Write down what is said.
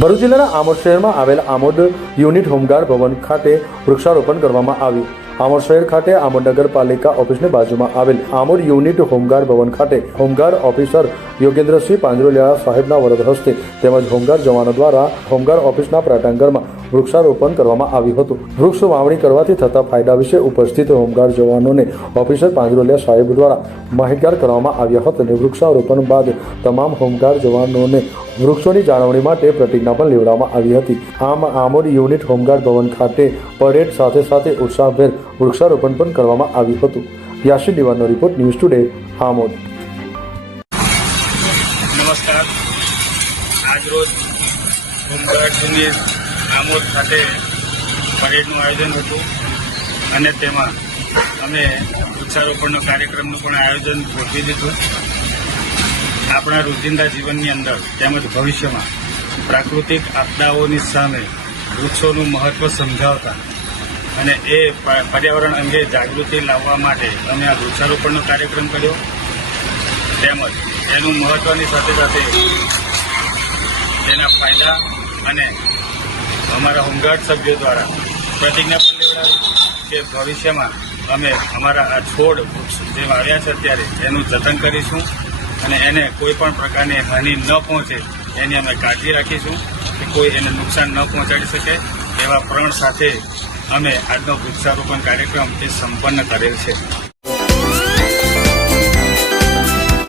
ભરૂચ જિલ્લાના આમોદ શહેરમાં આવેલ આમોદ યુનિટ હોમગાર્ડ ભવન ખાતે વૃક્ષારોપણ કરવામાં આવ્યું. આમોદ શહેર ખાતે આમોદ નગરપાલિકા ઓફિસની બાજુમાં આવેલ આમોદ યુનિટ હોમગાર્ડ ભવન ખાતે હોમગાર્ડ ઓફિસર યોગેન્દ્રસિંહ પાંજરોલિયા સાહેબના વરદ હસ્તે તેમજ હોમગાર્ડ જવાનો દ્વારા હોમગાર્ડ ઓફિસના પ્રાટાંગણમાં વૃક્ષારોપણ કરવામાં આવ્યું હતું. વૃક્ષ વાવણી કરવાથી થતા ફાયદા વિશે ઉપસ્થિત હોમગાર્ડ જવાનોને ઓફિસર પાંજરોલિયા સાહેબ દ્વારા માહિતગાર કરવામાં આવ્યા હતા અને વૃક્ષારોપણ બાદ તમામ હોમગાર્ડ જવાનોને વૃક્ષોની જાળવણી માટે પ્રતિજ્ઞા પણ લેવડાવવામાં આવી હતી. આમ આમોદ યુનિટ હોમગાર્ડ ભવન ખાતે પરેડ સાથે સાથે ઉત્સાહભેર વૃક્ષારોપણ પણ કરવામાં આવ્યું હતું. યાશી દિવાનો રિપોર્ટ ન્યૂઝ ટુડે આમોદ નમસ્કાર. આજરોજ હોમગાર્ડ આમોદ ખાતે પરેડનું આયોજન હતું અને તેમાં અમે વૃક્ષારોપણનો કાર્યક્રમનું પણ આયોજન ગોઠવી દીધું. આપણા રોજિંદા જીવનની અંદર તેમજ ભવિષ્યમાં પ્રાકૃતિક આપદાઓની સામે વૃક્ષોનું મહત્વ સમજાવતા અને એ પર્યાવરણ અંગે જાગૃતિ લાવવા માટે અમે આ વૃક્ષારોપણનો કાર્યક્રમ કર્યો. તેમજ એનું મહત્વની સાથે સાથે તેના ફાયદા અને અમારા હોમગાર્ડ સભ્યો દ્વારા પ્રતિજ્ઞા પણ કે ભવિષ્યમાં અમે અમારા આ છોડ વૃક્ષ જે વાવ્યા છે અત્યારે એનું જતન કરીશું અને એને કોઈ પણ પ્રકારની હાનિ ન પહોંચે એની અમે કાળજી રાખીશું કે કોઈ એને નુકસાન ન પહોંચાડી શકે એવા પ્રણ સાથે અમે આજનો વૃક્ષારોપણ કાર્યક્રમ એ સંપન્ન કરેલ છે.